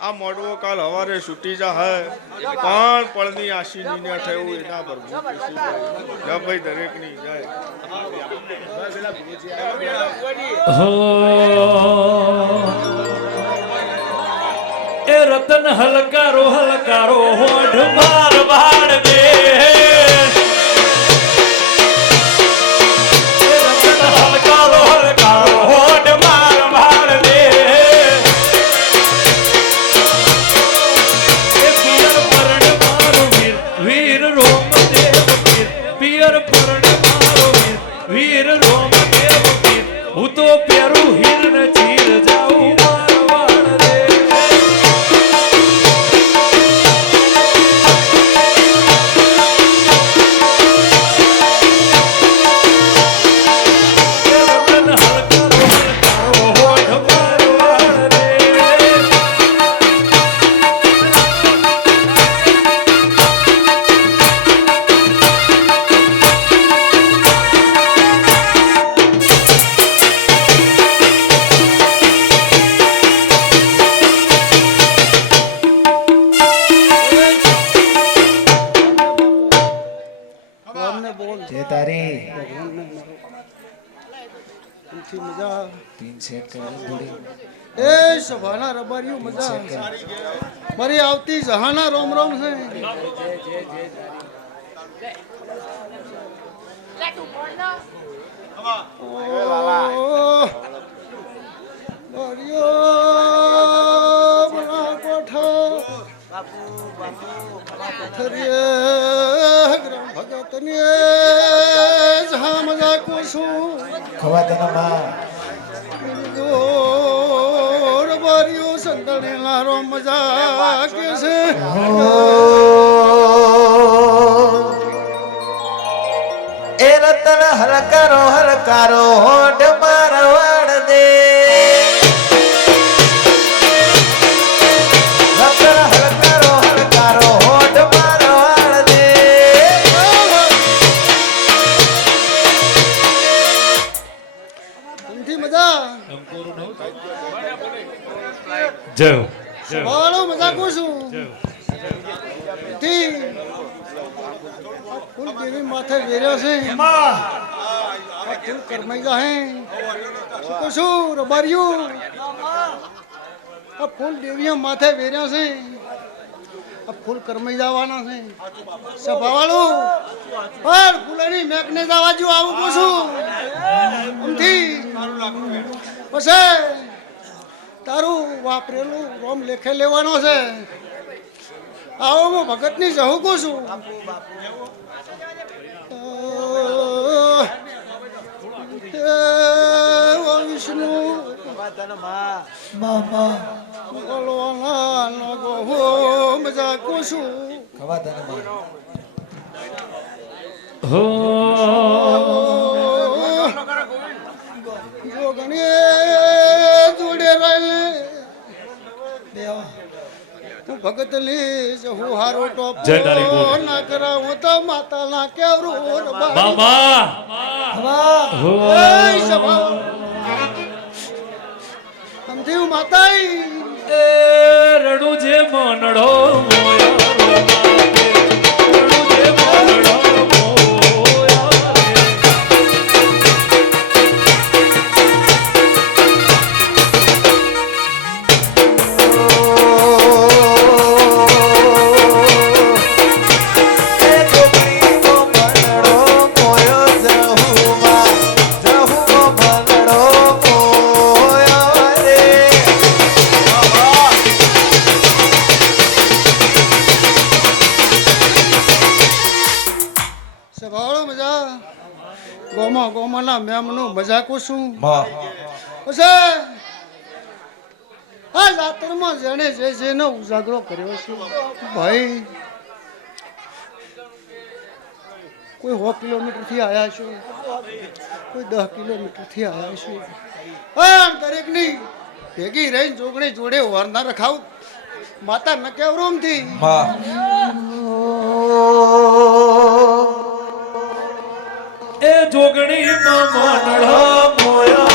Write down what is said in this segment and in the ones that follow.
આ મોડવો કાલ હવારે છૂટી જા હે પણ પળની આશીની ને થયું એના પર જય ભાઈ દરેક ની જય એ રતન હલકારો હલકારો હોઠ માર વાડ દે સભાના રબારીઓ મજા મારી આવતી જહાના રોમ રોમ છે ભગત ને જહા મજા કોશું ખવા તેના માં સંતને લારો મજા કે છે એ રતન હલકારો હલકારો હોઠ મારવાડ દે રતન હલકારો હલકારો હોઠ મારવાડ દે એમથી મજા જય વાળો મજા કોશું થી ફૂલ દેવી માથે વેર્યો છે ફૂલ કરમાઈ જા હે કોશું રબારિયું આ ફૂલ દેવીઓ માથે વેર્યો છે આ ફૂલ કરમાઈ જવાના છે સભા વાળું પણ ફૂલની મેકને જવા જો આવું કોશું એમથી પછી તારું વાપરેલું રોમ લેખે લેવાનો છે આવો હું ભગત ની જહુકું છું વિષ્ણુ મજા કુશું ખવા તને માં હો જોગણી જોડે રહે તું ભગત લીજ હું હારો ટોપ ના કરાવું તો માતા ના કેવરું મામા હો સમથી માતા એ રડુ જે મનડો ગોમાના મેમનું મજાકું છું પછી આ જાતરમાં જેને જેનો ઉજાગરો કર્યો છે ભાઈ કોઈ 100 કિલોમીટર થી આયા છો કોઈ 10 કિલોમીટર થી આયા છો પણ દરેક ની ભેગી રહીને જોગણી જોડે વરના રખાવ માતા ન કેવરોમ થી એ જોગણી મનડો મોયો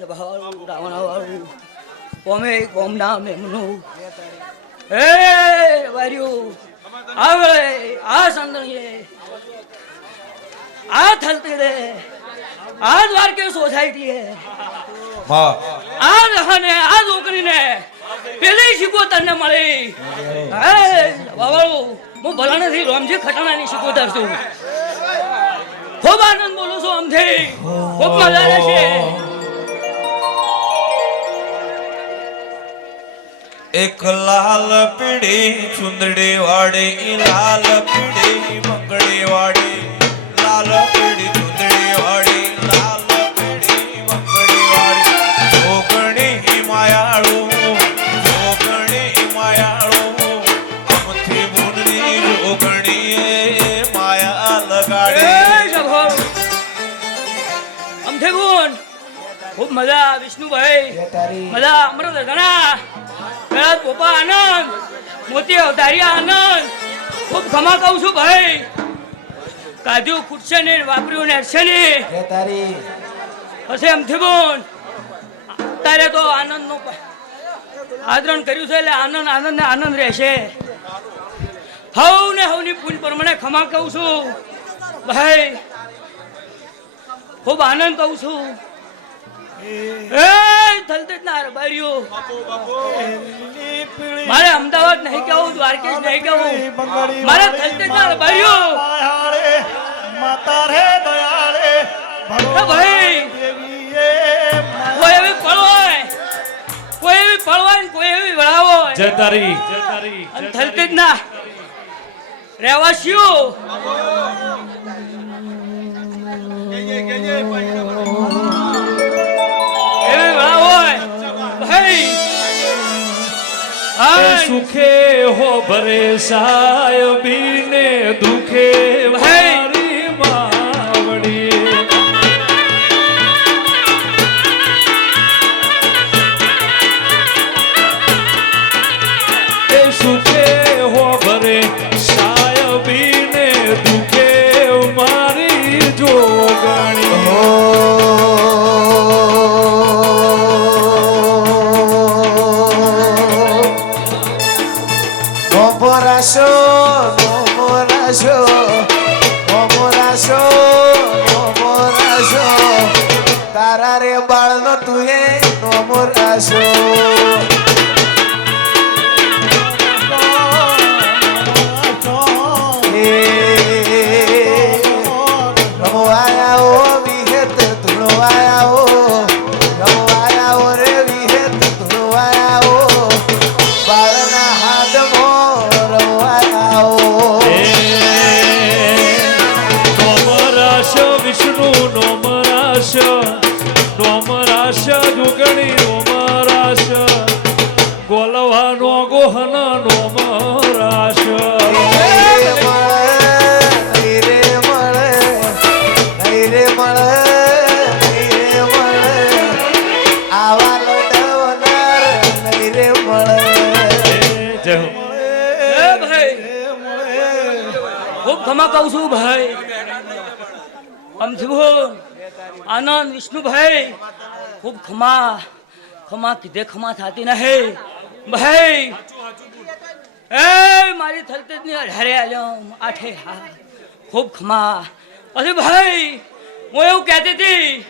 રાવણ કોમે કોમ નામ એમનું એ વાર્યું આવે આ સંદણીએ આ થલતી રે આ દ્વારકે સોસાયટી હે હા આ રહને આ છોકરીને પેલી શિકોતર ને મળી હે બાવાળું હું ભલા નથી રોમજી ખટાણાની શિકોતર છું ખૂબ આનંદ બોલું છું આમથી ખૂબ મજા આવે છે એક લાલ પીળી ચુંદડી વાળી લાલ પીળી બંગડી વાળી લાલ પીળી ચુંદડી વાળી લાલ પીળી બંગડી વાળી જોગણી માયાળું અમથી બુનની જોગણીએ માયા લગાડી અમથે ગુણ ખૂબ મજા વિષ્ણુભાઈ મજા અમૃત ઘણા પેલા પોપા આનંદ મોતી અવતારિયા આનંદ ખૂબ ખમા કહું છું ભાઈ કાધ્યું ખૂટશે ને વાપર્યું ને હશે ને પછી અમથી ગુણ તારે તો આનંદ નો આદરણ કર્યું છે એટલે આનંદ આનંદ ને આનંદ રહેશે હવ ને હવની પૂન પ્રમાણે ખમા કહું છું ભાઈ ખૂબ આનંદ કહું છું એ થલતેજ ના રબારીઓ મારે અમદાવાદ નહીં કેવું દ્વારકેશ નહીં કેવું મારે થલતેજ ના રબારીઓ ભાઈ કોઈ એવી પળવાય કોઈ એવી વળાવો જય તારી થલતેજ ના રહેવાસીઓ એવી વળાવો ભાઈ સુખે હો ભરે સાયબીને દુખે મારી માવડી એ સુખે હો ભરે સાયબીને દુખે મારી જોગણી તારા રે બાળ નો તું એ નોમો રાશો જોગણી નોમરાશ ગોલવાનો ગોહન નોમરાશ ખૂબ ખમા કહું છું ભાઈ અમથી આનંદ વિષ્ણુભાઈ ખૂબ ખમા ખમા કીધે ખમા થતી નહીં ભાઈ એ મારી થલતેજ ની અઢારે આલ્યો આઠે હા ખૂબ ખમા પછી ભાઈ હું એવું કહેતી હતી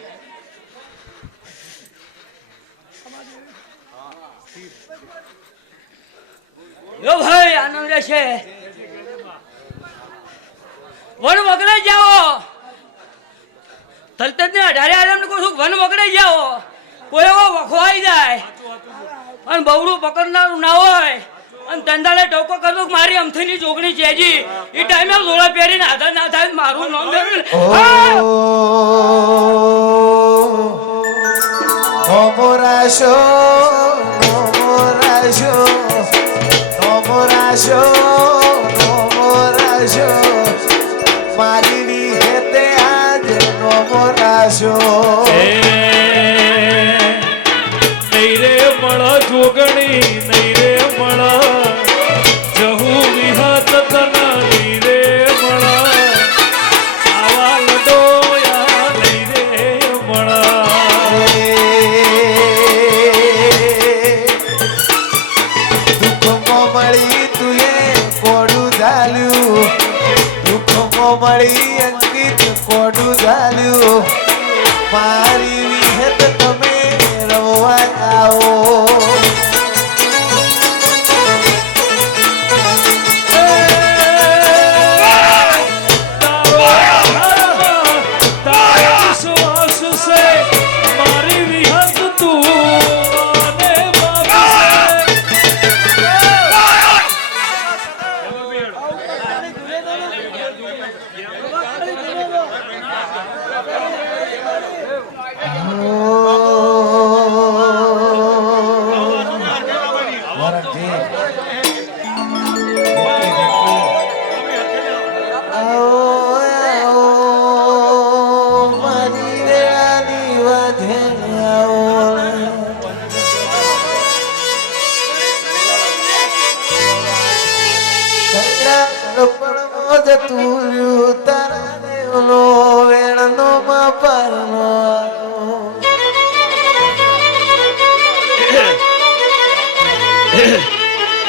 જો ભાઈ આનંદ રહેશે વન વગડે જાઓ થલતેજ ને અઢારે આલમ કહું છું વન વગડે જાઓ કોઈ એવો વખવાઈ જાય અને બવડું પકડનારું ના હોય અને તંદાલે ટોકો કરતો મારી અમથીની જોગણી ચેજી એ ટાઈમે જોડા પહેરીને આધાર ના થાય મારું નામ મારી વિહેતે આજ નોમો રાશો નહીં રે મળ જોગણી નહીં રે મળ જહુ વિહત તન નહીં રે મળ આવા લડોયા નહીં રે મળ મળી અંકિત કોડું ઝાલ્યું મારી વિહત તમે રમવા આવો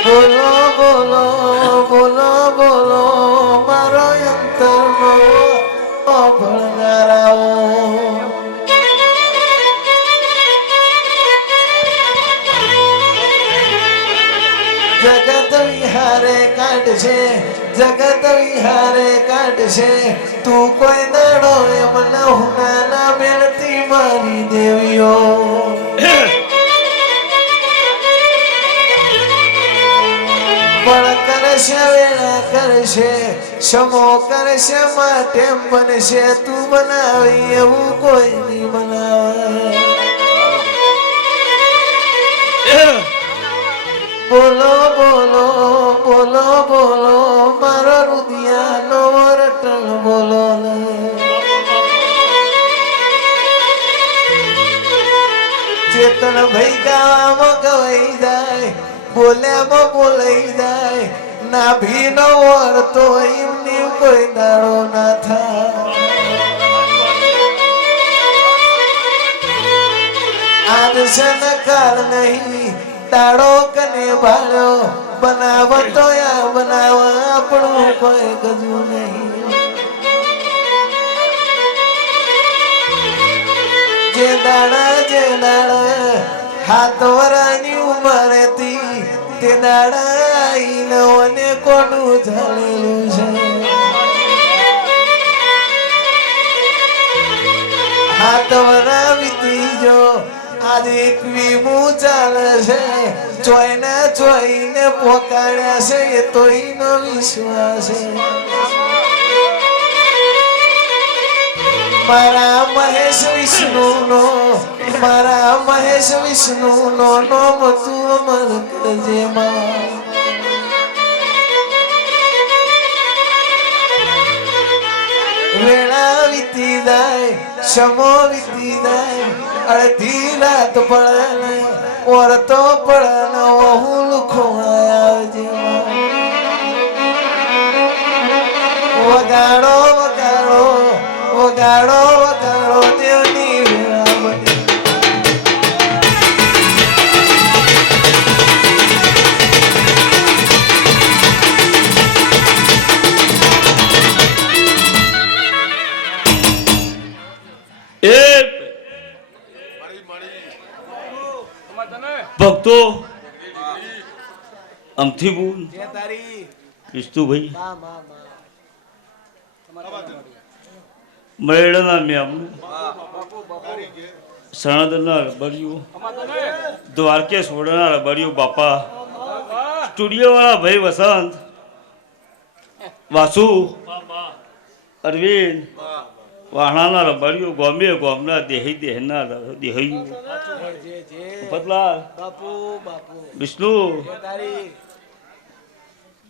બોલો બોલો બોલો બોલો મારો અંતરનો અભળનારાઓ જગત વિહારે કાઢશે જગત વિહારે કાઢશે તું કોઈ દાડો એમને હુનાના મેળતી મારી દેવીઓ પણ કરશે વેળા કરશે સમો કરશે માટે બનશે તું બનાવી એવું કોઈ નહીં બનાવે બોલો બોલો બોલો બોલો મારો રુદિયાનો રટણ બોલો ચેતન ભાઈ ગાવામાં ગવાઈ જાય બોલ્યામાં બોલાઈ જાય ના ભીનો વળતો એમની કોઈ દાડો ના થાય આજ છે નકાર નહીં દાડો કને ભાળ્યો બનાવતો યા બનાવ આપણું કોઈ ગજું નહીં જે દાડા હાથ વરાની ઉંમર હતી તે દાડા આઈને ઓને કોનું ઝાલેલું છે હાથ વરા વીતી જો આજે 21મું ચાલે છે ચોઈને પોકાડ્યા છે એ તો એનો વિશ્વાસ છે મારા મહેશ વિષ્ણુનો નોમ તું અમર કરજે માં વેળા વીતી જાય સમો વીતી જાય અડધી રાત પડે ઓરતો પડે હું ખોવાય વગાડો વગાડો વગાડો વગાડો દેવની વેળા બની ભક્તો અમથી બોલ વિષ્ણુભાઈ મરેડાના મેમ સણાદરના રબડિયું દ્વારકેશ વડાના રબડિયું બાપા સ્ટુડિયો વાળા ભાઈ વસંત વાસુ અરવિંદ વાહણાના રબડિયું ગોમે ગોમના દેહના દેહૈયું પતલાલ વિષ્ણુ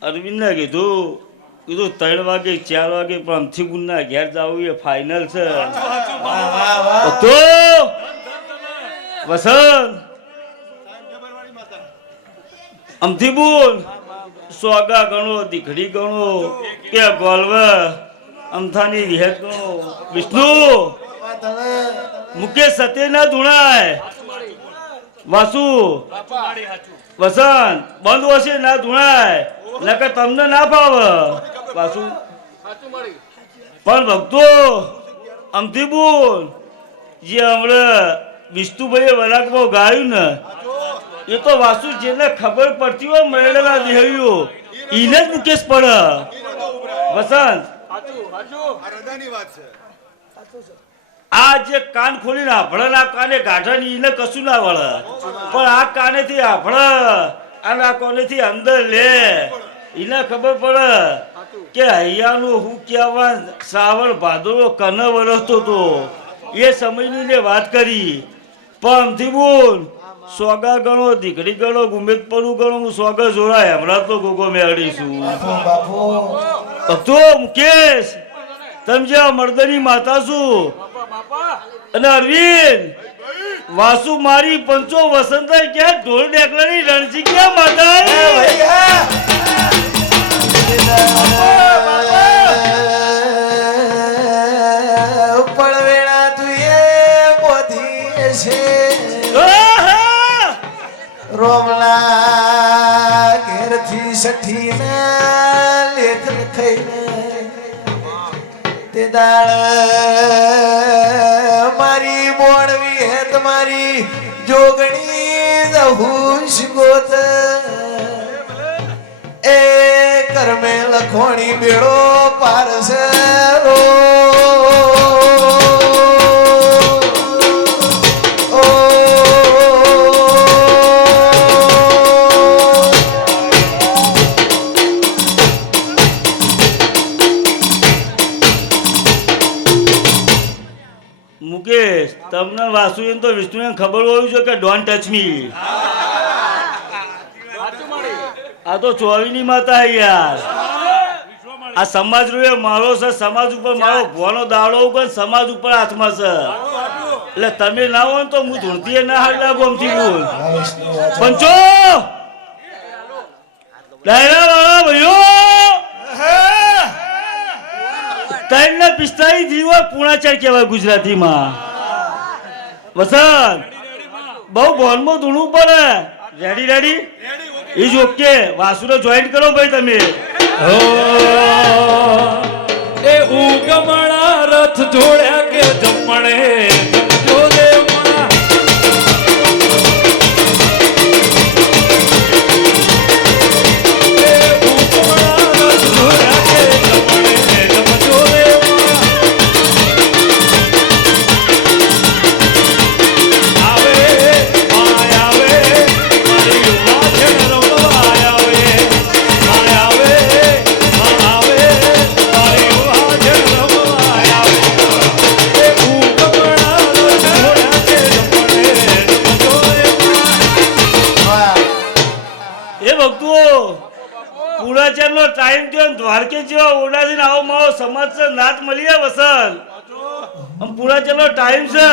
અરવિંદને કીધું 3 વાગે 4 વાગે પણ અમથી ગુણના ઘેર જવું એ ફાઇનલ છે તો વસંત અમથી બોલ સોગા ગણો દીકરી ગણો કે ગોલવા અમથાની વિહેત ગણો વિષ્ણુ મુકેશ સત્ય ના ધૂણાય વાસુ વસંત બંધ હશે ના ધૂણાય નકર તમને ના ફાવે વાસુ પણ ભક્તો અમથી બોલ જે હમણાં વિષ્ણુભાઈએ વરાકમાં ગાયું ને એ તો વાસુ જેને ખબર પડતી હોય મળેલા દેહરીઓ એને જ મુકેશ પડે વસંત આ જે કાન ખોલીને આભળે આ કાને ગાઢા એને કશું ના વળે પણ આ કાનેથી આભળે અને આ કોનેથી અંદર લે એને ખબર પડે કે હૈયાનું હું કહેવા શ્રાવણ ભાદરો કન વરસતો હતો એ સમયની ને વાત કરી પણ અમથી બોલ સોગા ગણો દીકરી ગણો ગુમેતપણું ગણો હું સોગા જોડાય હમણાં તો ગોગો મેળીશું તો મુકેશ તમે જે મર્દની માતા છું અને અરવિંદ વાસુ મારી પંચો વસંત ક્યાં ઢોલ ડેકલાની રણજી ક્યાં માતા પડવેણા તું એ મોધી છે રોમલા ઘેરથી સઠીના લેખ લખાઈને તે દાળ મારી બોણવી હે તમારી જોગણી દહુશ ગોત એ કરમે લખોણી બેડો પારસે રો મુકેશ તમને વાસુ એમ તો વિષ્ણુ ખબર હોવી જોઈએ કે ડોન્ટ ટચ મી આ તો ચોવીની માતા યાર આ સમાજ રૂએ મારો છે સમાજ ઉપર મારો ભવાનો દાડો ઉપર સમાજ ઉપર હાથમાં છે એટલે તમે ના હોય તો હું ધૂણતી ના હાલ લાગુ અમથી બોલ પંચો ડાયરા વાળા ભાઈઓ 3:45 જીવો પૂર્ણાચાર કહેવાય ગુજરાતીમાં વસંત બહુ બોલમાં ધૂણવું પડે રેડી રેડી ઇઝ ઓકે વાસુને જોઈન કરો ભાઈ તમે એ ઉગમણા રથ જોડ્યા કે જમણે જમજો દેવણા એ ઉગમણા રથ જોડ્યા કે જમણે જમજો દેવણા આવે માય આવે મારી વાછણ રમવા આવે માય આવે આવે મારી વાછણ રમવા આવે એ ઉગમણા રથ જોડ્યા કે જમણે જમજો દેવણા એ ભક્તો પૂર્ણાચાર નો ટાઈમ થયો દ્વારકે જેવો ઓડાજીને આવો માવો સમાજ છે નાત મળી વસંત પૂર્ણાચાર નો ટાઈમ છે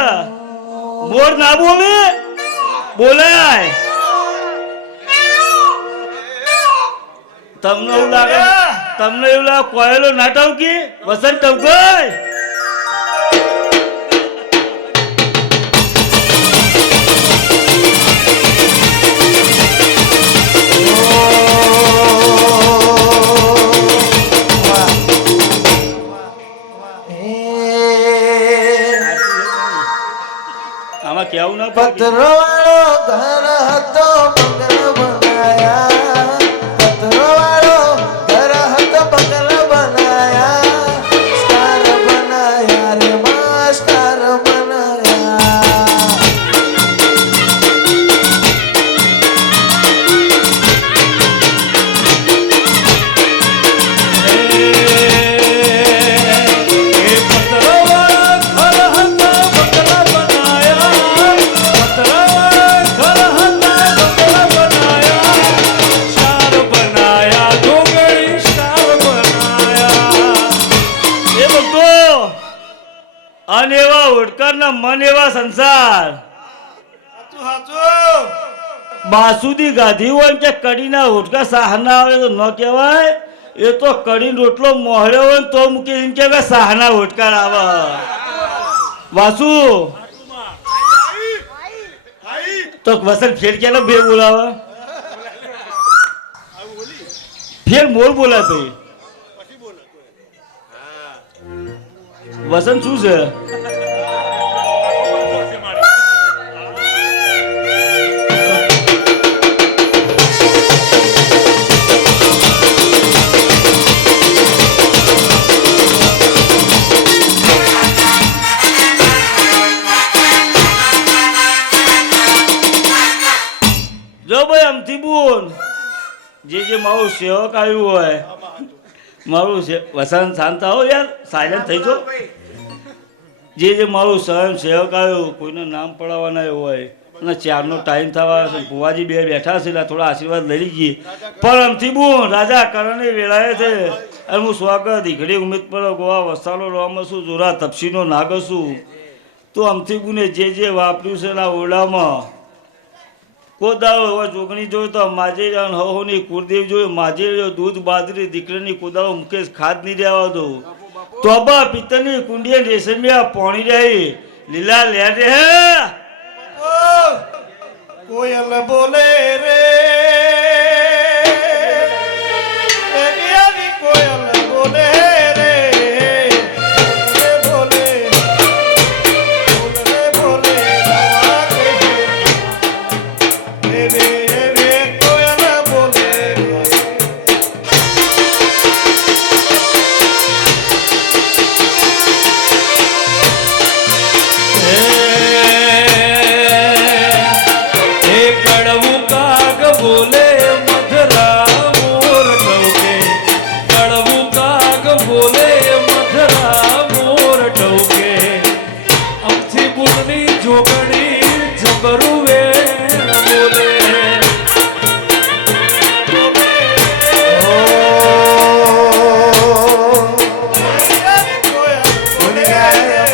મોર ના બોલે બોલાય તમને એવું લાગે કોયલો ના ટવકી વસંત ટવકાય આમાં કેવું ના પડે પથરો વાળો ઘર હતો બંગલા બનાયા પથરો વાળો ઘર હતો બંગલા બનાયા સ્ટાર બનાયા રે માં સ્ટાર બનાયા અન એવા હોડકરના મન એવા સંસાર બાસુદી ગાધી હોય કે કડીના હોડકા સાહના આવે તો ન કહેવાય એ તો કડીનો રોટલો મોહળ્યો હોય તો મૂકી એમ કે સાહના હોડકાર આવે વાસુ તો વસંત ફેર કેલો બે બોલાવે ફેર મોર બોલાય ભાઈ વસંત શું છે? જો ભાઈ અમથી બોલ, જે મારું સેવક આવ્યું હોય, મારું વસંત શાંત આવો યાર, સાયલેન્ટ થઈ જાઓ. જે મારું સ્વયં સેવક આવ્યું, કોઈને નામ પડાવવાના એવું હોય અને ચારનો ટાઈમ થવા છે, ભુવાજી બે બેઠા છે, થોડા આશીર્વાદ લઈ લીધી. પણ અમથી બોલ રાજા કરણની વેળાએ છે અને હું સ્વાગત દીકરી ઉમેદ પર ગોવા વસાલો રોમાં છું, જોરા તપસીનો નાગ છું. તો અમથી બોને જે વાપર્યું છે એના ઓરડામાં કોદાળો હવે જોગણી જોયું તો માજે હહોની કુળદેવ જોયું, માજે દૂધ બાજરી દીકરીની કોદાળો મુકેશ ખાદ નહીં રહેવા દો. તોબા પિત્તરની કુંડીએ રેશમિયા પોણી રહી લીલા લે રે કોયલ બોલે રે કોયલ બોલે રે બોલે બોલે કોયલ બોલે કડવું કાગ બોલે મધરા મોર ટવકે, કડવું કાગ બોલે મધરા મોર ટવકે, અમથી બુનની જોગણી જબરું વેણ બોલે.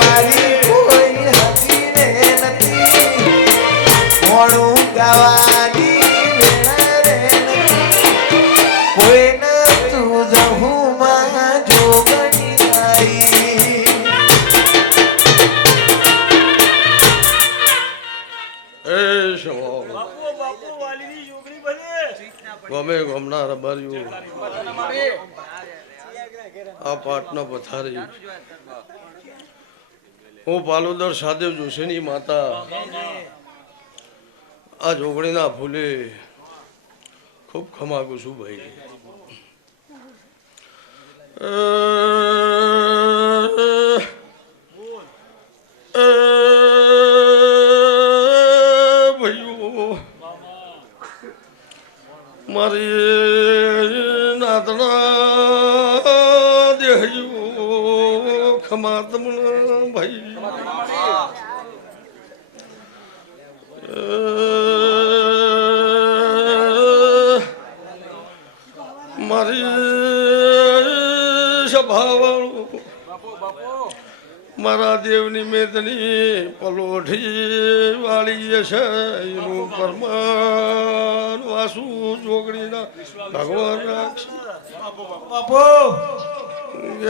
મારી કોઈ હતી ને નથી, મોડું ગાવાની વેળા રે નથી, કોઈ નતું જહુમાં જોગણી આવી. એ શવો ગમે ગમના રબાર્યું આ પાટના પથારી હું પાલોદર સાદેવ જોશીની માતા આ જોગણીના ફૂલે ખૂબ ખમાગું છું ભાઈ. ભાઈઓ મારી નાતના દેહયું ખમાતમ ભાઈ. મારી સભાવાળું મારા દેવની મેદની પલોઠી વાળી છે એનું પરમાન વાસુ જોગણીના ભગવાન રાખશે.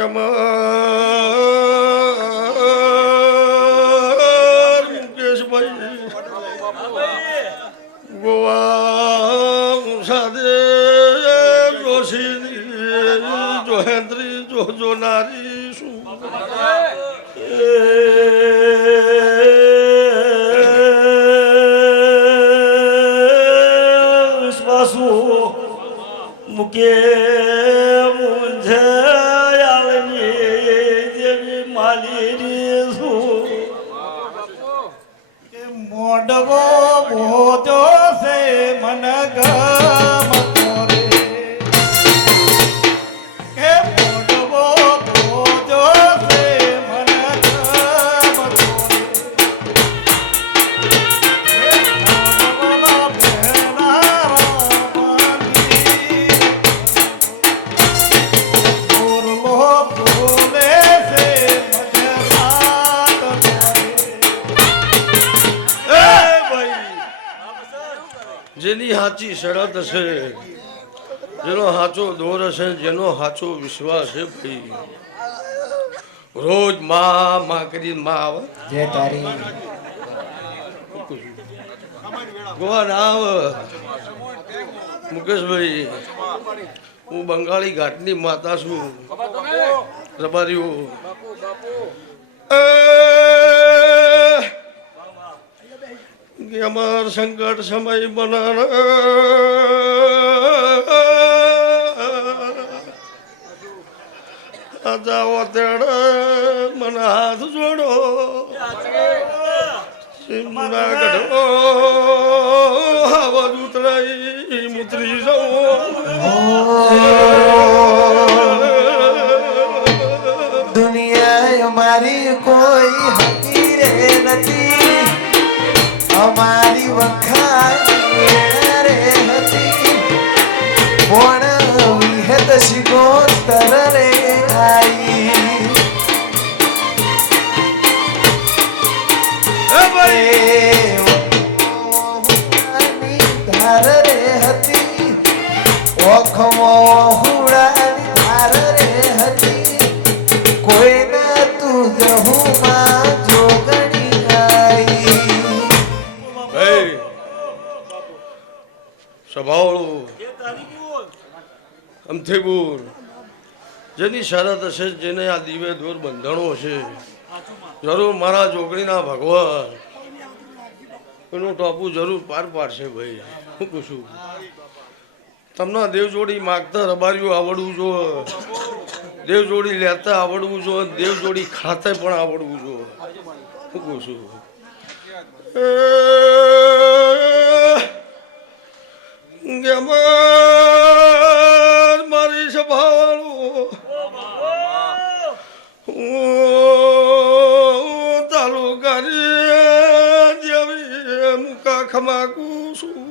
એમાં મુકેશભાઈ ગોવા સાદે જોશી જોહેન્દ્રી જોનારી શું વિશ્વાસુ મુકે મુંઝાયાળની દેવી માલી શું મોડવો બોજો છે મન ગમતો રે કે મોડવો બોજો છે મન ગમતો રે મોડવોના બેના રામની ઓરલો બોલે છે મજરાત જેની સાચી શરત છે, જેનો સાચો દોર છે, જેનો સાચો વિશ્વાસ છે ભાઈ, રોજ માં કરી માં આવે જે તારી ગોવા ના આવે. મુકેશભાઈ હું બંગાળી ઘાટની માતા છું રબારીઓ. કે અમાર સંકટ સમય બનાના જાઓ તેડે મને હાથ જોડો જુનાગઢ હવા ઉતરાઈ મુતરી દુનિયા મારી કોઈ હતી રે નથી અમારી વખાઈ રે હતી પણ વિહત શિગોતર રે આઈ ધાર રે હતી ઓખમો હુડાની ધાર રે હતી કોઈને તું જહુમાં જોગણી આઈ ભાઈ સભાવાળું અમથી બોલ જેની શરત હશે જેને આ દિવે દૂર બંધણો હશે જરૂર મારા જોગણીના ભગવાન એનું ટોપું જરૂર પાર પાડશે ભાઈ હું પૂછું તમને દેવજોડી માગતા રબારીઓ આવડવું જો દેવજોડી લેતા આવડવું જો દેવજોડી ખાતે પણ આવડવું જો હું પૂછું મારી સભાવાળું તાલુકાની જેવી મુકા ખમાકું છું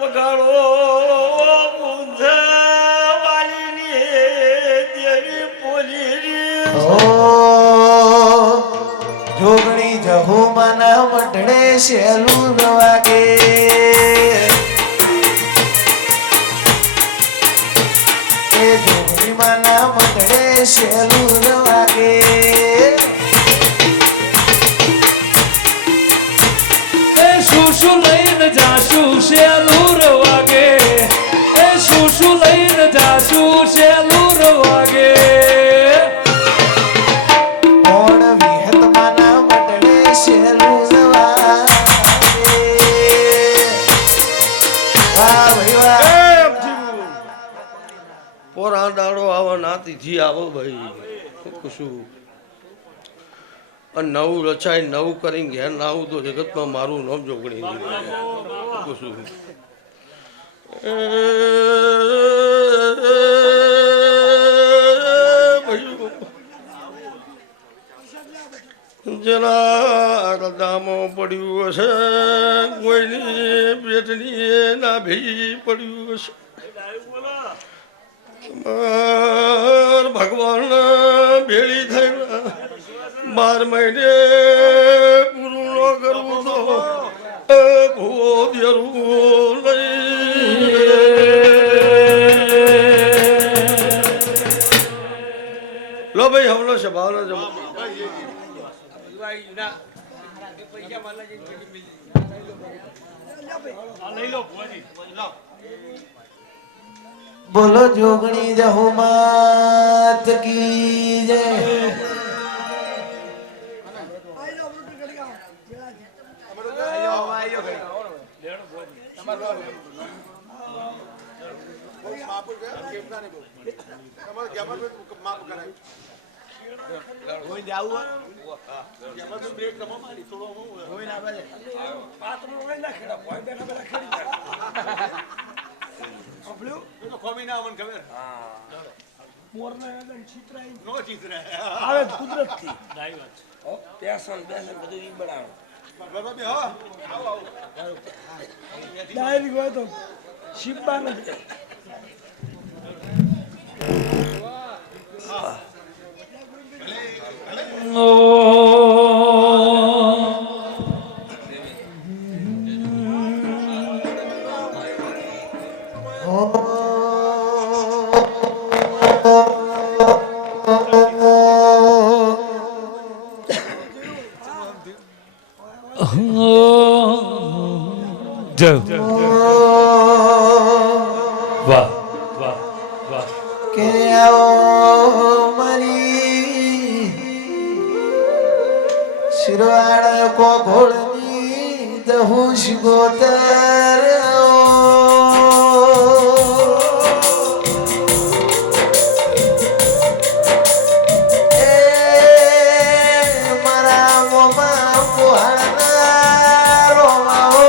વગાડો વાલીની દેવી પોલીની જોગણી જહુમાના મઢડે શેલું વાગે એ જોગણી માના મઢડે શેલું વાગે એ શું શું લઈને જાશું શેલુર વાગે એ શું શું લઈને જાશું શેલુર વાગે કોણ વિહત માના મઢડે શેલું વાગે વાહ ભાઈ વાહ પોરા દાડો આવા નાતીથી આવો ભાઈ શું અને નવું રચાય નવું કરીને ઘેર ના આવું તો જગતમાં મારું નામ જોગણી શું જેના હૃદયમાં પડ્યું હશે કોઈની પેટની ના ભી પડ્યું હશે ભગવાન ભેળી થઈ 12 મહિને પૂરું ન કરવું તો ભૂવો દેરું લો ભાઈ હમણાં સભાનો જમા બોલો જોગણી જહુમાત કી જય જય વાહ વાહ શિરવાળ કોઘોળની દહું શિગોતર મારા મોમાં પોહાળના રોમાઓ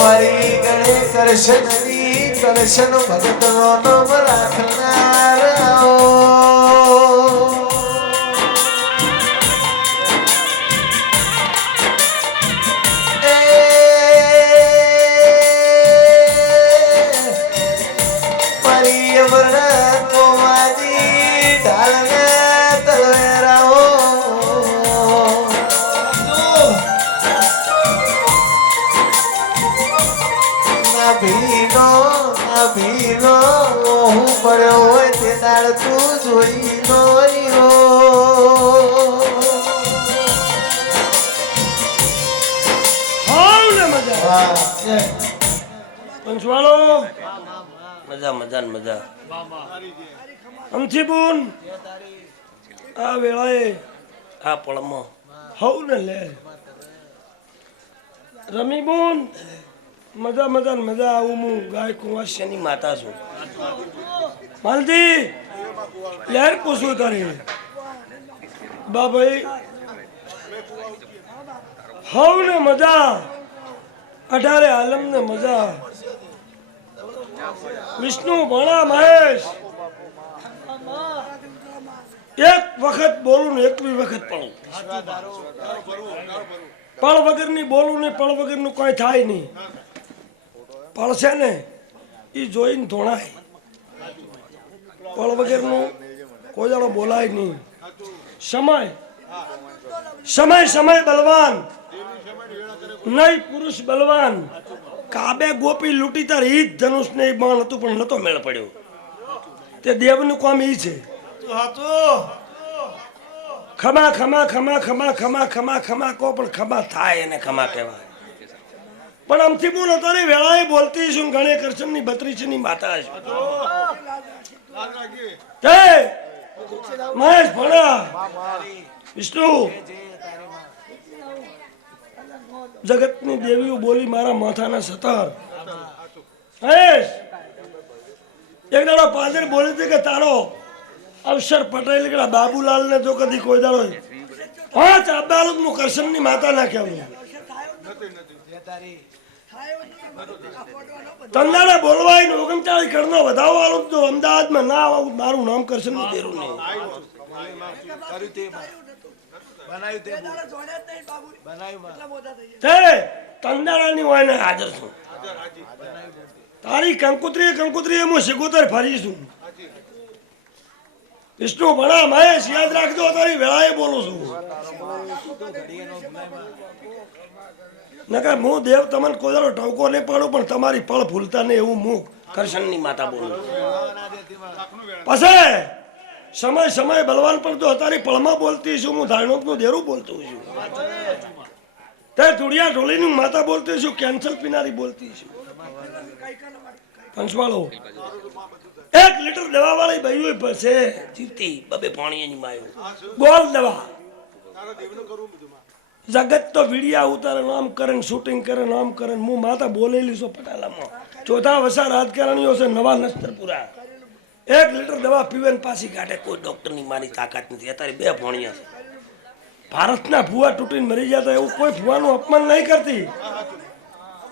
મારી ગણે કરશનની કરશન ભગતનો નામ રાખનાર મારી અમરનાથ મોમાની ઢાળના તલવેરાઓ ભીનો હું પડ્યો હોય તે દાળ તું જોઈ નો પંચવાળો મજા મજા ને મજા અમથી બોન આ વેળાએ આ પળમાં હવ ને લે રમી બોન મજા મજા ને મજા આવું હું ગાય કુંવાસ્યની માતા છું માલતી લેર પૂછું તારી બા ભાઈ હવ ને મજા 18 આલમ ને મજા વિષ્ણુ ભણા મહેશ એક વખત બોલું ને એકવી વખત પળું પળ વગરની બોલું ને પળ વગરનું કોઈ થાય નહીં પળ છે ને એ જોઈને ધોણાય પળ વગરનું કોઈ જાણો બોલાય નહીં સમય સમય સમય બલવાન નહીં પુરુષ બલવાન કાબે ગોપી લૂંટી તાર ઈ જ ધનુષ ને બાણ હતું પણ નતો મેળ પડ્યો તે દેવનું કામ ઈ છે ખમા ખમા ખમા ખમા ખમા ખમા ખમા કો પણ ખમા થાય એને ખમા કહેવાય પણ આમથી બોલ તારી વેળાએ બોલતી છું ગણે કરશનની 32 ની માતા છે તે મહેશ ભણા વિષ્ણુ જગતની દેવીઓ બોલી મારા માથાના સતર મહેશ એક દાડો પાદર બોલી હતી કે તારો અવસર પટેલ કે બાબુલાલ ને જો કદી કોઈ દાડો 5 અબ્દાલુક નું કરશનની માતા ના કહેવું તંદાને બોલવાય ને 39 કણનો વધાવો આલો તો અમદાવાદમાં ના આવું મારું નામ કરશન નું દેરું નહીં તંદાળાની હોય ને હાજર છું તારી કંકુત્રી હું સિગોતર ફરીશું વિષ્ણુ ભણા મહેશ યાદ રાખજો તારી વેળાએ બોલું છું નકર હું દેવ તમને કોઈ દાડો ટવકો નહીં પાડું પણ તમારી પળ ભૂલતા નહીં એવું હું કરશનની માતા બોલું પછી સમય સમય બલવાન પણ તો તારી પળમાં બોલતી છું હું ધારણોક નું દેરું બોલતું છું તે ધુડિયા ઢોલીની માતા બોલતી છું કેન્સલ પીનારી બોલતી છું પંચવાળો 1 લીટર દવા વાળી ભાઈઓ છે જીવતી બબે પાણીની માયો ગોળ દવા જગત તો વિડિયા ઉતારે નામ કરે શૂટિંગ કરે નામ કરે હું માતા બોલેલી છું પટાલામાં ચોથા વસા રાજકારણીઓ છે નવા નસ્તરપુરા 1 લીટર દવા પીવે ને પાછી કાઢે કોઈ ડોક્ટરની મારી તાકાત નથી અત્યારે 2 ભોણિયા છે ભારતના ભુવા તૂટીને મરી જતા એવું કોઈ ભુવાનું અપમાન નહીં કરતી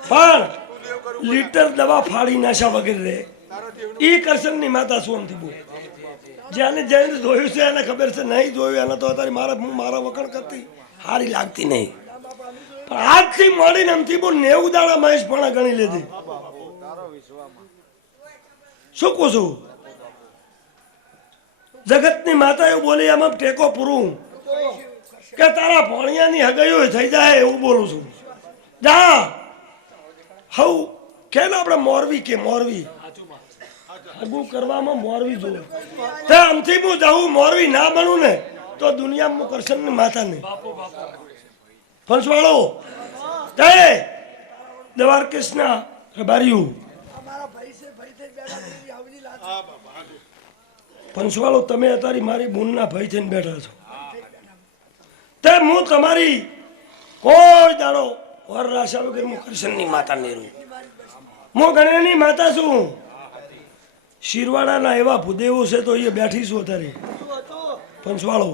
પણ લીટર દવા ફાડી નાશા વગેરે ઈ કરશનની માતા સોનથી બોલ જેને જેને જોયું છે એને ખબર છે નહીં જોયું એને તો અત્યારે મારા વખણ કરતી હારી લાગતી નહીં પણ આજથી મોડીને એમથી બોલ 90 દાડા મહેશ પણ ગણી લીધી શું કહું છું જગતની માતા એવું બોલી આમાં ટેકો પૂરું કે તારા ભોણિયાની હગાઈઓ થઈ જાય એવું બોલું છું જા હવ કે આપણે મોરવી કે મોરવી હગું કરવામાં મોરવી જોવે તે આમથી હું જાઉં મોરવી ના બનું ને તો દુનિયામાં કરશનની માતા નહીં પંચવાળો જય દ્વારકેશના રબારીયું પંચવાળો તમે અત્યારે મારી બૂનના ભય થઈને બેઠા છો તે હું તમારી કોઈ દાડો વર રાશા વગર હું કૃષ્ણની માતા નહીં હું ગણેશની માતા છું શિરવાડાના એવા ભૂદેવો છે તો એ બેઠી છું અત્યારે પંચવાળો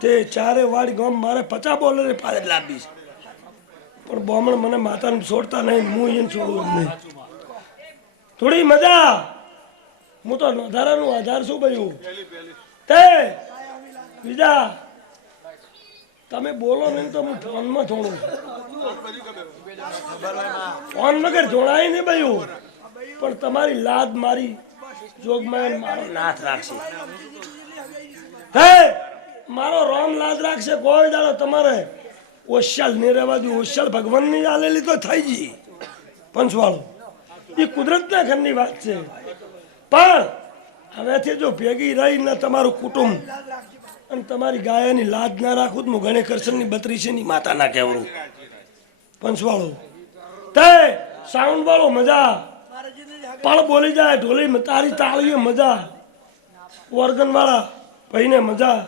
તે ચારે વાડી ગામ મારે 50 બોલરે પાડે લાવી છે પણ બોમણ મને માતાને છોડતા નહીં હું એને છોડું એમ નહીં થોડી મજા હું તો નોધારાનું આધાર શું બન્યું તે બીજા તમે બોલો નહીં તો હું ફોનમાં થોડું ફોન વગર જોડાય નહીં બન્યું પણ તમારી લાદ મારી જોગમાં મારો નાથ રાખશે હે મારો રોમ લાદ રાખશે કોઈ દાડો તમારે ઓશિયાલ નહીં રહેવા દઉં ઓશિયાલ ભગવાનની આલેલી તો થઈ ગઈ પંચવાળો એ કુદરતના ઘરની વાત છે પણ હવેથી જો ભેગી રહીને તમારું કુટુંબ અને તમારી ગાયની લાજ ના રાખું હું ગણેશ કરશનની 32ની માતા ના કહેવું પંચવાળો તે સાઉન્ડ વાળો મજા પણ બોલી જાય ઢોલી તારી તાળીએ મજા વર્ગન વાળા ભાઈને મજા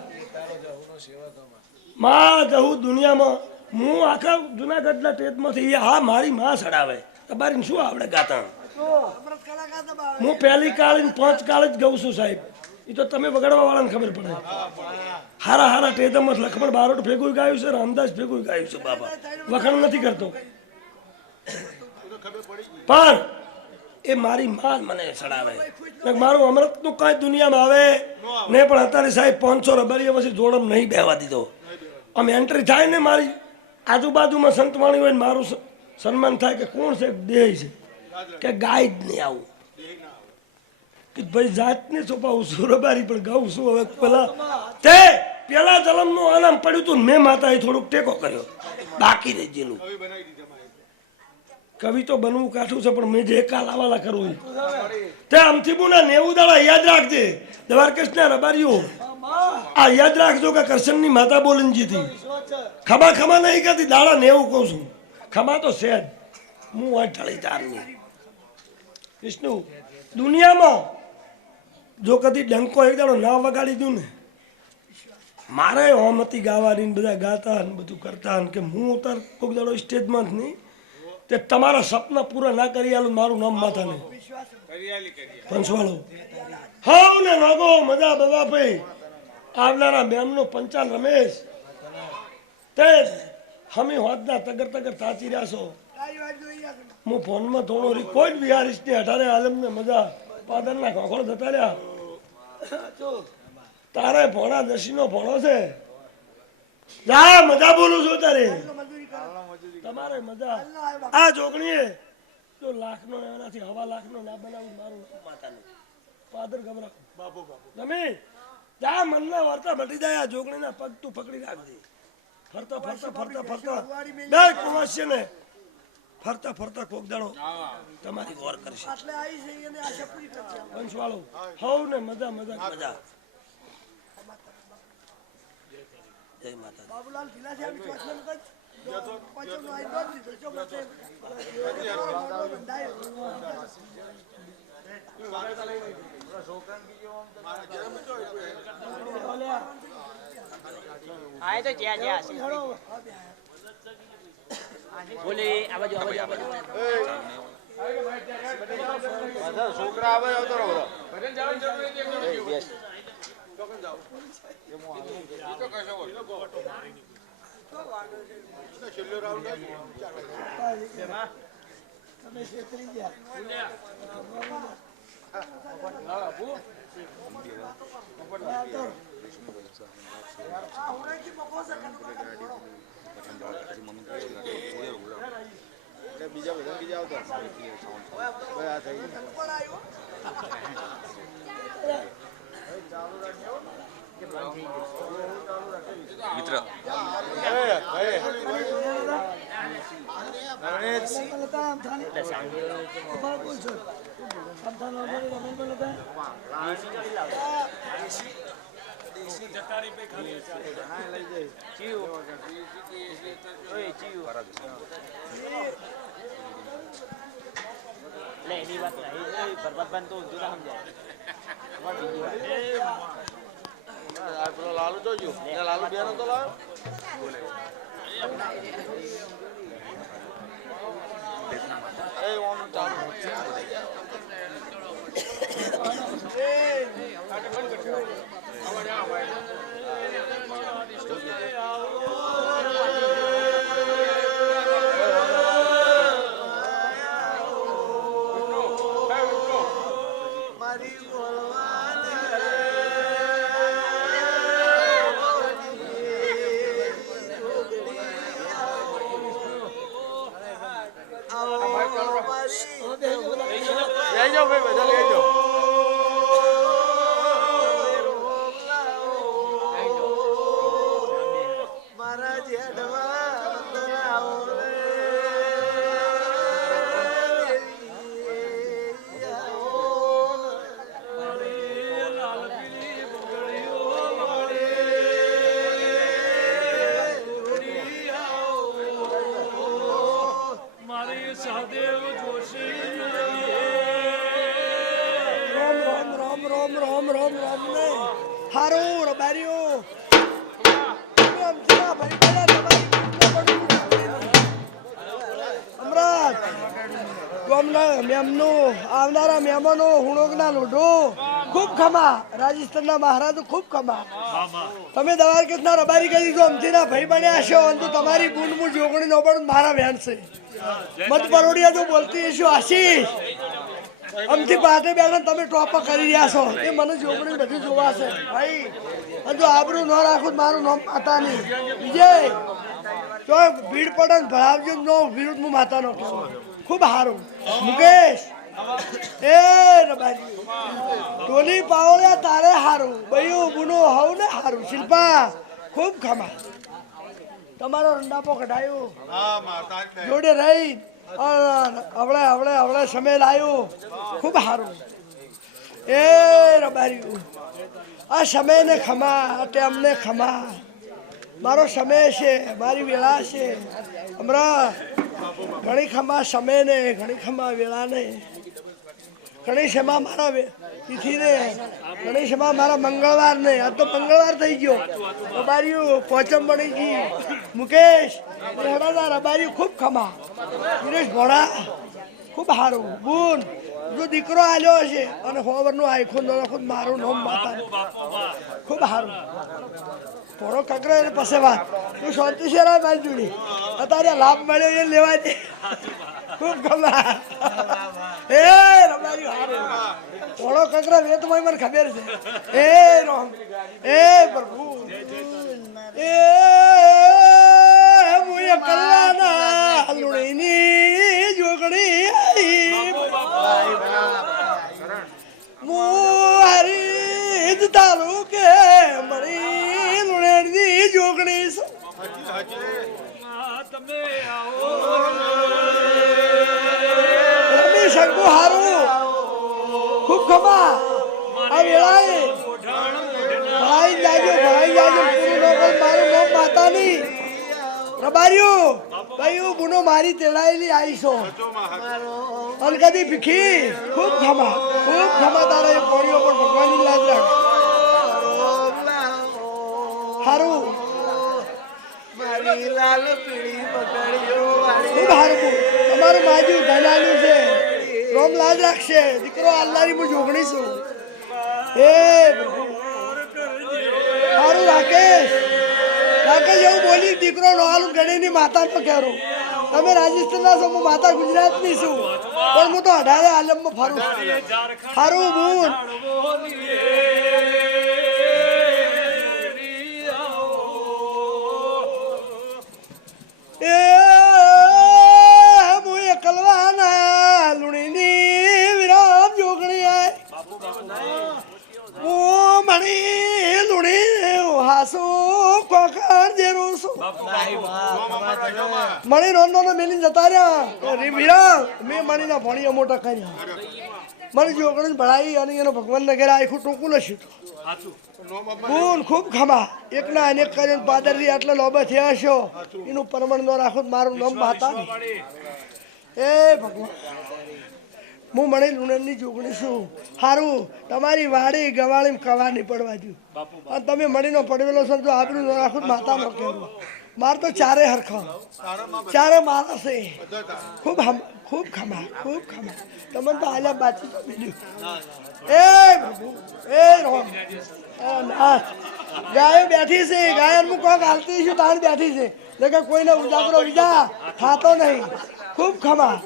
માં જવું દુનિયામાં હું આખા જુનાગઢના ટેટમાંથી હા મારી માં સડાવે તમારી શું આવડે ગાતા હું પહેલી કાળી 5 કાળ જ ગઉં છું સાહેબ એ તો તમે વગાડવા વાળાને ખબર પડે હારા હારા ટેદમત લખમણ બારોટ ભેગું ગાયું છે રામદાસ ભેગું ગાયું છે બાબા વખાણ નથી કરતો પણ એ મારી માં મને સડાવે મારું અમૃતનું કાંઈ દુનિયામાં આવે ને પણ અત્યારે સાહેબ 500 રબારીઓ પછી જોડમ નહીં બેહવા દીધો આમ એન્ટ્રી થાય ને મારી આજુબાજુમાં સંતવાણી હોય ને મારું સન્માન થાય કે કોણ છે દેહ છે કે ગાય જ નહીં આવું કે ભાઈ જાતને છુપાવું છું રબારી પણ ગાઉં છું હવે પેલા જન્મનું આનામ પડ્યું હતું મેં માતાએ થોડુંક ટેકો કર્યો બાકી રહી ગયેલું કવિ તો બનવું કાઠું છે પણ મેં જે કાલાવાલા કરવું તે આમથી બુના 90 દાડા યાદ રાખજે દ્વારકેશના રબારીઓ આ યાદ રાખજો કે કરશનની માતા બોલીને જીતી ખમા ખમા નહીં કહેતી દાડા 90 કહું છું ખમા તો છે જ હું આ ઢળી તારની વિષ્ણુ દુનિયામાં જો કદી ડંકો એક દાડો ના વગાડી દઉં ને મારે હોમતી ગાવાની બધા ગાતા ને બધું કરતા કે હું ઉતાર કોઈક દાડો સ્ટેજમાં જ નહીં તે તમારા સપના પૂરા ના કરી આલું મારું નામ માતા નહીં પંચવાળો હાવ ને નાગો મજા બાબા ભાઈ આવનારા મેમનો પંચાલ રમેશ તે હમી હોદના તગર તગર થાચી રહ્યા છો હું ફોનમાં થોડો કોઈ બિહારીશ ની 18 આલમને મજા પાદરના ખોખો જતા રહ્યા તારે ભોણા દશીનો ભોણો છે જા મજા બોલું છું તારે તમારે મજા આ જોગણીએ જો લાખનો એનાથી 1.5 લાખનો ના બનાવું મારું માતાનું પાદર ગભરાવ તમે જા મનના વાર્તા મટી જાય આ જોગણીના પગ તું પકડી રાખજે ફરતા ફરતા ફરતા ફરતા બે કુવાસી ને ફરતા ફરતા કોક દાડો તમારી ગોર કરશે પંચવાળો હવ ને મજા મજા મજા જય માતા બાબુલાલ આય તો જ્યાં જ્યાં બોલે આ બાજુ છોકરા આવે આવતો રહો બીજા બધા બીજા આવતા મિત્ર લાલુ તો જો લાલુ બેનો તો લાવ એ ઓમ ચાલુ લઈ જાઓ ભાઈ બધા લઈ જાઓ મારા જેઠવા મારી સહદેવ જોશી રોમ રોમ રોમ રોમ રોમ રોમ રોમ ને હારું રબારીઓ અમરાજ મેમનું આવનારા મહેમાનો હુણોગના લોઢો ખૂબ ખમા રાજસ્થાનના મહારાજો ખૂબ ખમા તમે દ્વારકેશના રબારી કહી દીધું અમથીના ભાઈ બન્યા છો અંતુ તમારી ગુણમું જોગણી નો પણ મારા વેણ છે મત પરોડિયા જો બોલતી હશો આશીષ અમથી પાટે બેઠા તમે ટોપ કરી રહ્યા છો એ મને જોગણી બધું જોવાશે ભાઈ અને જો આબરું ન રાખું મારું નામ માતા નહીં વિજય જો ભીડ પડે ને ભણાવજો નો વિરુદ્ધ હું માતા નો કહું ખૂબ સારું મુકેશ એ રબાજી ટોલી પાવળ્યા તારે હારું બયું બુનો હવ ને હારું શિલ્પા ખૂબ ખમા તમારો રંડાપો કઢાયો જોડે રહી હવળે હવળે હવળે સમય લાયો ખૂબ સારું એ રબાર્યું આ સમયને ખમા આ ટેમને ખમા મારો સમય છે મારી વેળા છે હમણાં ઘણી ખમા સમયને ઘણી ખમા વેળાને ઘણી ક્ષમા મારા તિથિને ઘણી ક્ષમા મારા મંગળવારને આ તો મંગળવાર થઈ ગયો રબાર્યું પોચમ બની ગઈ મુકેશ હેડાના રબાર્યું ખૂબ ખમા દિનેશ ભોળા ખૂબ સારું બુન જો દીકરો આલ્યો હશે અને હોવરનું આખું ખુદ મારું નામ માતા ખૂબ સારું થોડો કકરો એને પાસે વાત તું શાંતિ છે રા મારી જોડી અત્યારે લાભ મળ્યો એ લેવા દે ખૂબ ખમા એ રબારી હારું થોડો કકરો વેતમાં મને ખબર છે એ રોમ એ પ્રભુ એ મુય કલ્લાના લુણીની જોગણી મુહરી તાલુકે મરી લુણેની જોગણી તમે આવો રમી શકું હારું ખૂબ ખમા આ વેળાએ ભણાઈ જાજો પૂરું લોકો મારું નામ માતાની રબાર્યું ભાઈ બુનો મારી તેડાયેલી આવીશો અલગદી ભીખી ખૂબ ખમા તારા એ પોળીઓ પર ભગવાનની લાજ રાખ હારું મારી લાલ પીળી પકડ્યો ખૂબ હારું તમારું માજુ ધનાલ્યું છે રોમ લાજ રાખશે દીકરો અલ્લાહની હું જોગણી છું હે હારું રાકેશ એવું બોલી દીકરો નોહાલું ગણીની માતા તો કહેરું તમે રાજસ્થાનના છો હું માતા ગુજરાતની છું પણ હું તો 18 આલમમાં ફરું હારું બુન એ મુય કલવાના લુણીની વિરામ જોગણી આય ઓ મણી લુણી હાસુ કોકર જેરું છું મણી રોંદો ને મેલી જતા રહ્યા વિરામ મેં મણીના ભણીઓ મોટા કર્યા મને જોગણી ભણાઈ અને એનો ભગવાન નગર આખું ટોકું લખ્યું બોલ ખૂબ ખમા એકના અનેક કરીને પાદરથી આટલા લોબા થયા છો એનું પ્રમાણ ન રાખો મારું નામ માતા એ ભગવાન હું મણી લુણરની જોગણી છું સારું તમારી વાડી ગવાળી કવા નહીં પડવા દઉં અને તમે મણીનો પડવેલો છો જો આબરૂ ન રાખું માતા ન કહેવું માર તો ચારે હરખા ચારે માણસ છે ખૂબ ખમા તમને તો આલ્યા બાચી તો બીજું એ પ્રભુ એ રોમ નાથ ગાયો બેઠી છે ગાયન હું કોક હાલતી છું તાણ બેઠી છે એટલે કોઈને ઉજાગરો બીજા થાતો નહીં ખૂબ ખમા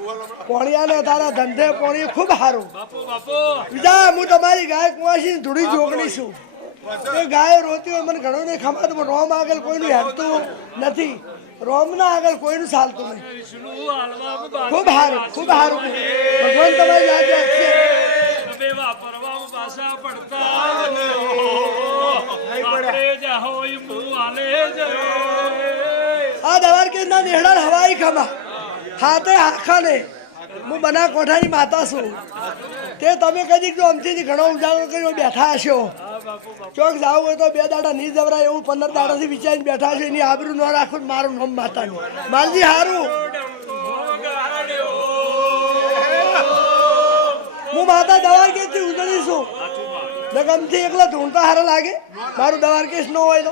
પોણિયાને તારા ધંધે પોણી ખૂબ સારું બીજા હું તમારી ગાય કુવાસી ધૂળી જોગણી છું એ ગાયો રોતી હોય મને ઘણું નહીં ખમાતું પણ રોમ આગળ કોઈનું હેરતું નથી રોમના આગળ કોઈનું ચાલતું નહીં ખૂબ સારું ભગવાન તમારી યાદ રાખશે આ દવારકેશ ના નેહડા હવાઈ ખમા હાથે હાખા ને હું બના કોઠાની માતા છું તે તમે કદી જો અમથી ઘણો ઉજાગરો કરીને બેઠા હશો ચોક જાવ હોય તો 2 દાડા નહીં જવરાય એવું 15 દાડાથી વિચારીને બેઠા છે એની આબરૂ ન રાખું મારું નામ માતાનું માલજી હારું હું માતા દ્વારકેશ થી ઉજળી છું ગમથી એકલા ધૂણતા હારા લાગે મારું દ્વારકેશ ન હોય તો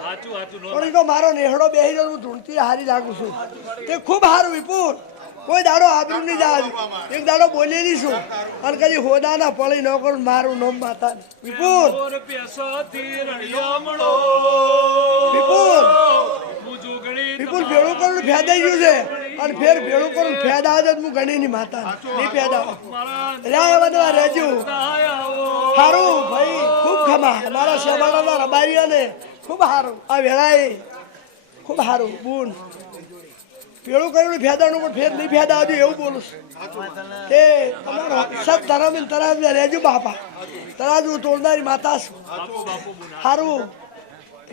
પણ તો મારો નેહડો બેસી જાય હું ધૂણતી હારી લાગુ છું તે ખૂબ સારું વિપુલ કોઈ દાડો આબરૂ નહીં જવા એક દાડો બોલેલી છું અને કદી હોદાના પડી ન કરું મારું નામ માતા વિપુલ ભેળું કરું ફેદાઈ ગયું છે અને ફેર ભેળું કરું ફેદા જ હું ગણી ની માતા નહીં ફેદા રહ્યા રહેજો સારું ભાઈ ખૂબ ખમા મારા શેબાળાના રબારીઓને ખૂબ સારું આ વેળાએ ખૂબ સારું બૂન પેલું કર્યું ફેદાનું પણ ફેર નહીં ફેદા આવ્યું એવું બોલું તે તમારો સત ધરમ તરાજ રહેજો બાપા તરાજુ તોડનારી માતા છું સારું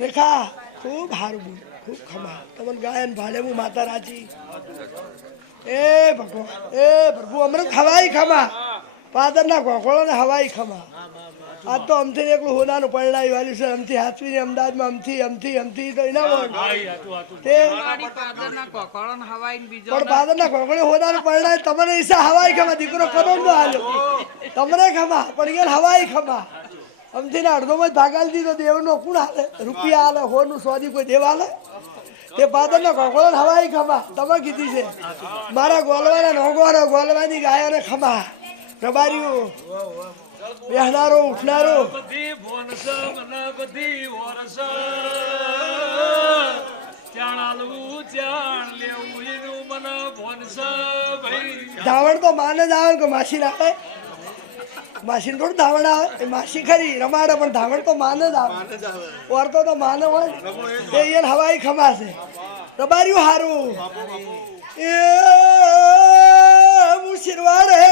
રેખા ખૂબ સારું બોલ ખૂબ ખમા તમને ગાયન ભાડે હું માતા રાજી એ ભગવાન એ પ્રભુ અમૃત હવાઈ ખમા પાદરના ગોખોળો ને હવાઈ ખમા આજ તો અમથી એકલું હોનાનું પરિણામ વાળ્યું છે અમથી હાથવીને અમદાવાદમાં અમથી તો એના પણ પાદરના ગોખોળે હોનાનું પરિણામ તમને ઈસા હવાઈ ખમા દીકરો કરોડનો હાલ્યો તમને ખમા પણ એ હવાઈ ખમા અમથી અડધોમાં જ ભાગાલી દીધો દેવનો કોણ હાલે રૂપિયા હાલે હોનું સોદી કોઈ દેવ હાલે તે પાદરના ગોખોળો હવાઈ ખમા તમે કીધી છે મારા ગોલવાના નોગોરો ગોલવાની ગાયોને ખમા રબારીઓ બેહનારો ઉઠનારો ધાવણ તો માને જ આવે કે માસી ના આવે માસી થોડું ધાવણ આવે એ માસી ખરી રમાડે પણ ધાવણ તો માને જ આવે ઓરતો તો માને હોય એ એને હવાઈ ખમાશે રબારીઓ હારું એ હું શિરવાડે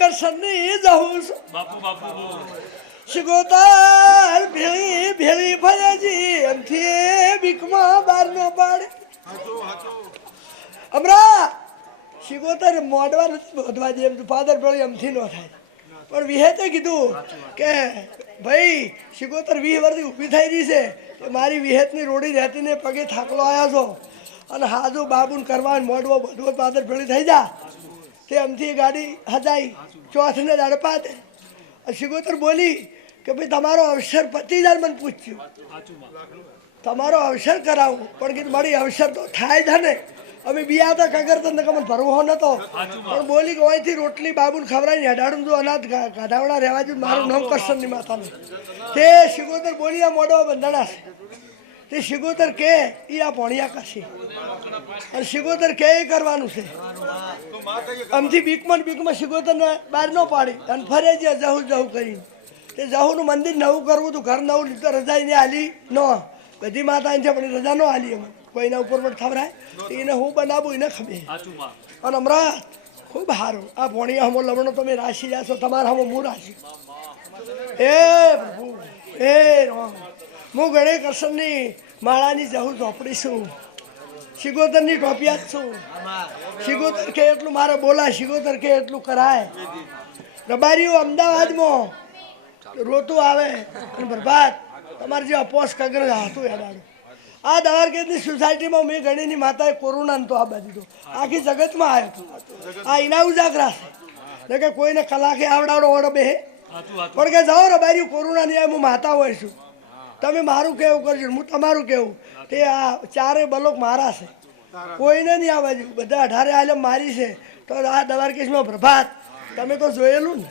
કરશનની જાઉં છું શિગોતાર ભેળી ફરેજી એમથી બીકમાં બાર ન પાડે અમરા શિગોતર મોડવા નથી બોધવા દે એમ તો ફાધર ભેળી એમથી ન થાય પણ વિહેતે કીધું કે ભાઈ શિગોતર 20 વર્ષથી ઊભી થઈ રહી છે કે મારી વિહેતની રોડી રહેતી ને પગે થાકલો આવ્યા છો અને હાજુ બાબુને કરવા મોડવો બધો ફાધર ભેળી થઈ જા તે અમથી ગાડી હજાઈ ચોથને દાડે પાતે શિગોતર બોલી કે ભાઈ તમારો અવસર 25000 મને પૂછ્યું તમારો અવસર કરાવું પણ કીધું મારી અવસર તો થાય છે ને અમે બિયા હતા કગર તો મને ભરવો નતો પણ બોલી કે અહીંથી રોટલી બાબુને ખવડાવીને હેડાડું જો અનાજ ગાઢાવડા રહેવા જો મારું નામ કરશનની માતાનું તે શિગોતર બોલી આ મોડો બંધણાશે તે શિગોતર કે એ આ ભણ્યા કરશે અને શિગોતર કે એ કરવાનું છે આમથી બીકમાં શિગોતરને બહાર ન પાડી અને ફરે જ જહુ કરીને તે જહુનું મંદિર નવું કરવું હતું ઘર નવું લીધું રજાઈને હાલી ન બધી માતા છે પણ રજા ન હાલી એમાં કોઈના ઉપર પણ ખવરાય એને હું બનાવું એને ખબર અને અમરાત ખૂબ સારું આ ભણિયા હમો લમણો તમે રાશી જાશો તમારા હમો હું રાશી એ પ્રભુ એ રામ હું ગણે કરશનની માળાની જહુ ઝોપડી છું શિગોતરની ટોપિયા જ છું શિગોતર કે એટલું મારે બોલા શિગોતર કે એટલું કરાય રબારીઓ અમદાવાદમાં રોતું આવે અને બરબાદ તમારે જે અપોસ કગર હાથું હેડાડું આ દ્વારકેશની સોસાયટીમાં મેં ગણીની માતાએ કોરોના તો આ બાજુ તો આખી જગતમાં આવ્યો હતો આ એના ઉજાગરા છે ને કે કોઈને કલાકે આવડાવડો ઓળો બે પણ કે જાઓ રબારી કોરોના ની હું માતા હોય છું તમે મારું કેવું કરજો હું તમારું કેવું તે આ ચારે બલોક મારા છે કોઈને નહીં આ બાજુ બધા 18 આલમ મારી છે તો આ દ્વારકેશમાં પ્રભાત તમે તો જોયેલું ને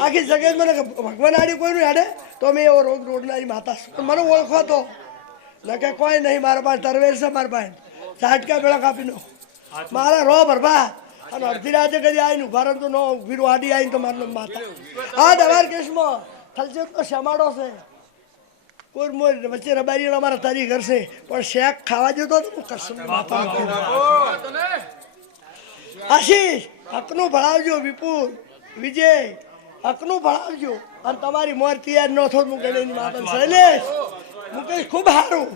આખી જગત મને ભગવાન આડી કોઈનું હેડે તો મેં એવો રોગ રોડનારી માતા છું મને ઓળખો તો ન કે કોઈ નહીં મારા પાસે તરવેર છે મારા પાસે ઝાટકા પેલા કાપી નો મારા રો પ્રભાત અને અડધી રાતે કદી આવીને ઉભા રહે તો નો વીરો આડી આવીને તો મારું માતા આ દ્વારકેશમાં થલચેતનો શમાડો છે કોઈ મોર વચ્ચે રબારી અમારા તારી ઘર છે પણ શેક ખાવા જતો તો હું કરશું માતા આશીષ હકનું ભણાવજો વિપુલ વિજય હકનું ભણાવજો અને તમારી મોર તૈયાર ન થો હું ગણેશ માતા શૈલેષ મુકેશ ખૂબ સારું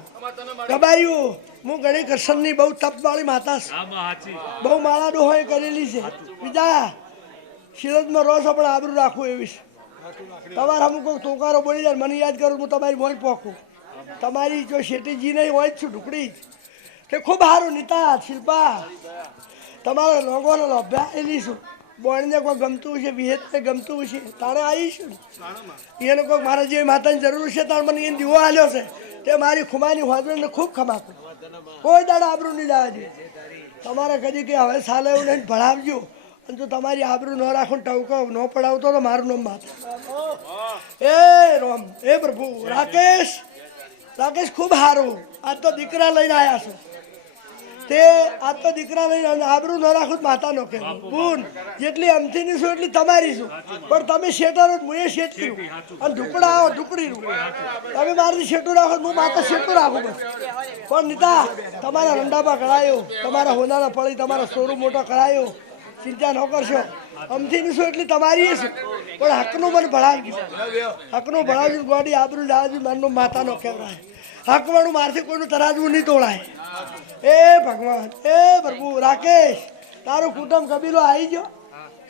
રબારીઓ હું ગણેશ કરશનની બહુ તપવાળી માતા છું બહુ માળા ડોહોએ કરેલી છે બીજા શિરજમાં રોષ આપણે આબરૂ રાખવું એવી છે તમારે અમુક કોઈ તોકારો બોલી જાય મને યાદ કરું હું તમારી મોજ પોખું તમારી જો શેઠીજી નહીં હોય જ છું ઢુકડી જ તે ખૂબ સારું નીતા શિલ્પા તમારા લોકોનો અભ્યાસેલી છું બોણને કોઈ ગમતું છે વિહેતને ગમતું છે તાણે આવીશું એને કોઈ મારા જેવી માતાની જરૂર છે તારે મને એને દીવો આલ્યો છે તે મારી ખુમાની હોદરને ખૂબ ખમાકું કોઈ દાડા આબરૂ નહીં જવા જોઈએ તમારે કદી કે હવે સાલે એવું નહીં ભણાવજો અને જો તમારી આબરૂ ન રાખો ટવકો ન પડાવતો તો મારું નામ માતા એ રોમ એ પ્રભુ રાકેશ ખૂબ સારું આજ તો દીકરા લઈને આવ્યા છો તે આજ તો દીકરા લઈને આબરૂ ન રાખું માતા નો કહેવું બૂન જેટલી અમથીની છું એટલી તમારી છું પણ તમે શેઠારો હું એ શેઠી અને ઢુકડા આવો ઢુકડી તમે મારી શેઠું રાખો હું માતા શેઠું રાખું બસ પણ નીતા તમારા રંડામાં કરાયો તમારા હોનાના પડી તમારો સોરું મોટો કરાયો ચિંતા ન કરશો અમથીની છું એટલી તમારી છું પણ હકનું મને ભણાવજો હકનું ભણાવજો ગોડી આબરૂ લાવજો મનનો માતાનો કહેવાય હકવાળું મારથી કોઈનું તરાજવું નહીં તોડાય એ ભગવાન એ પ્રભુ રાકેશ તારું કુટુંબ કબીલો આવી ગયો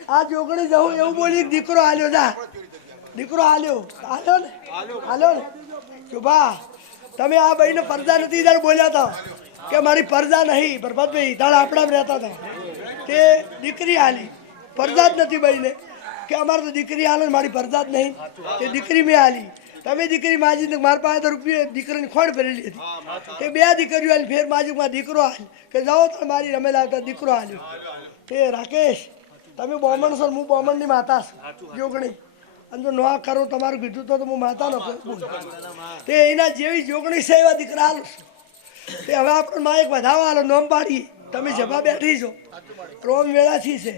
આ જોગણી જવું એવું બોલી દીકરો આલ્યો જા દીકરો આલ્યો ને શુભા તમે આ ભાઈને પરદા નથી ત્યારે બોલ્યા હતા કે મારી પરદા નહીં પ્રભાતભાઈ તારા આપણા રહેતા હતા તે દીકરી આલી પરદા જ નથી ભાઈને કે અમારે તો દીકરી આલે મારી પરદા જ નહીં તે દીકરી મેં આલી તમે દીકરી માજી મારા પાસે તો રૂપિયા દીકરીની ખોડ ભરેલી હતી તે બે દીકરીઓ આલી ફેર માજીમાં દીકરો હાલ કે જાઓ તો મારી રમેલા આવતા દીકરો હાલ્યો તે રાકેશ તમે બોમણ છો હું બોમણની માતા છું જોગણી અને જો ન કરો તમારું કીધું તો હું માતા ન કરું તે એના જેવી જોગણી છે એવા દીકરા હાલું તે હવે આપણે માં એક વધાવો હાલો નોમ પાડીએ તમે જભા બેઠી છો રોમ વેળાથી છે